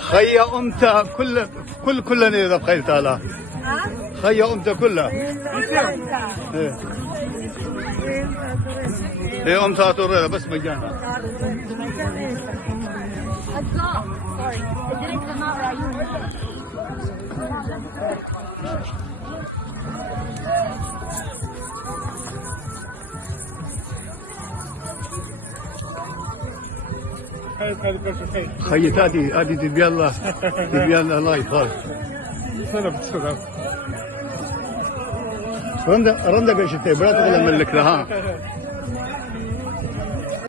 خيا أمتها كلها إذا بخيل تعالى خيا أمتها كلها إيه أمتها توريها بس مجانا خيت هذه تبي الله الله يخاف رندا بيش تبرات ولا ملك لها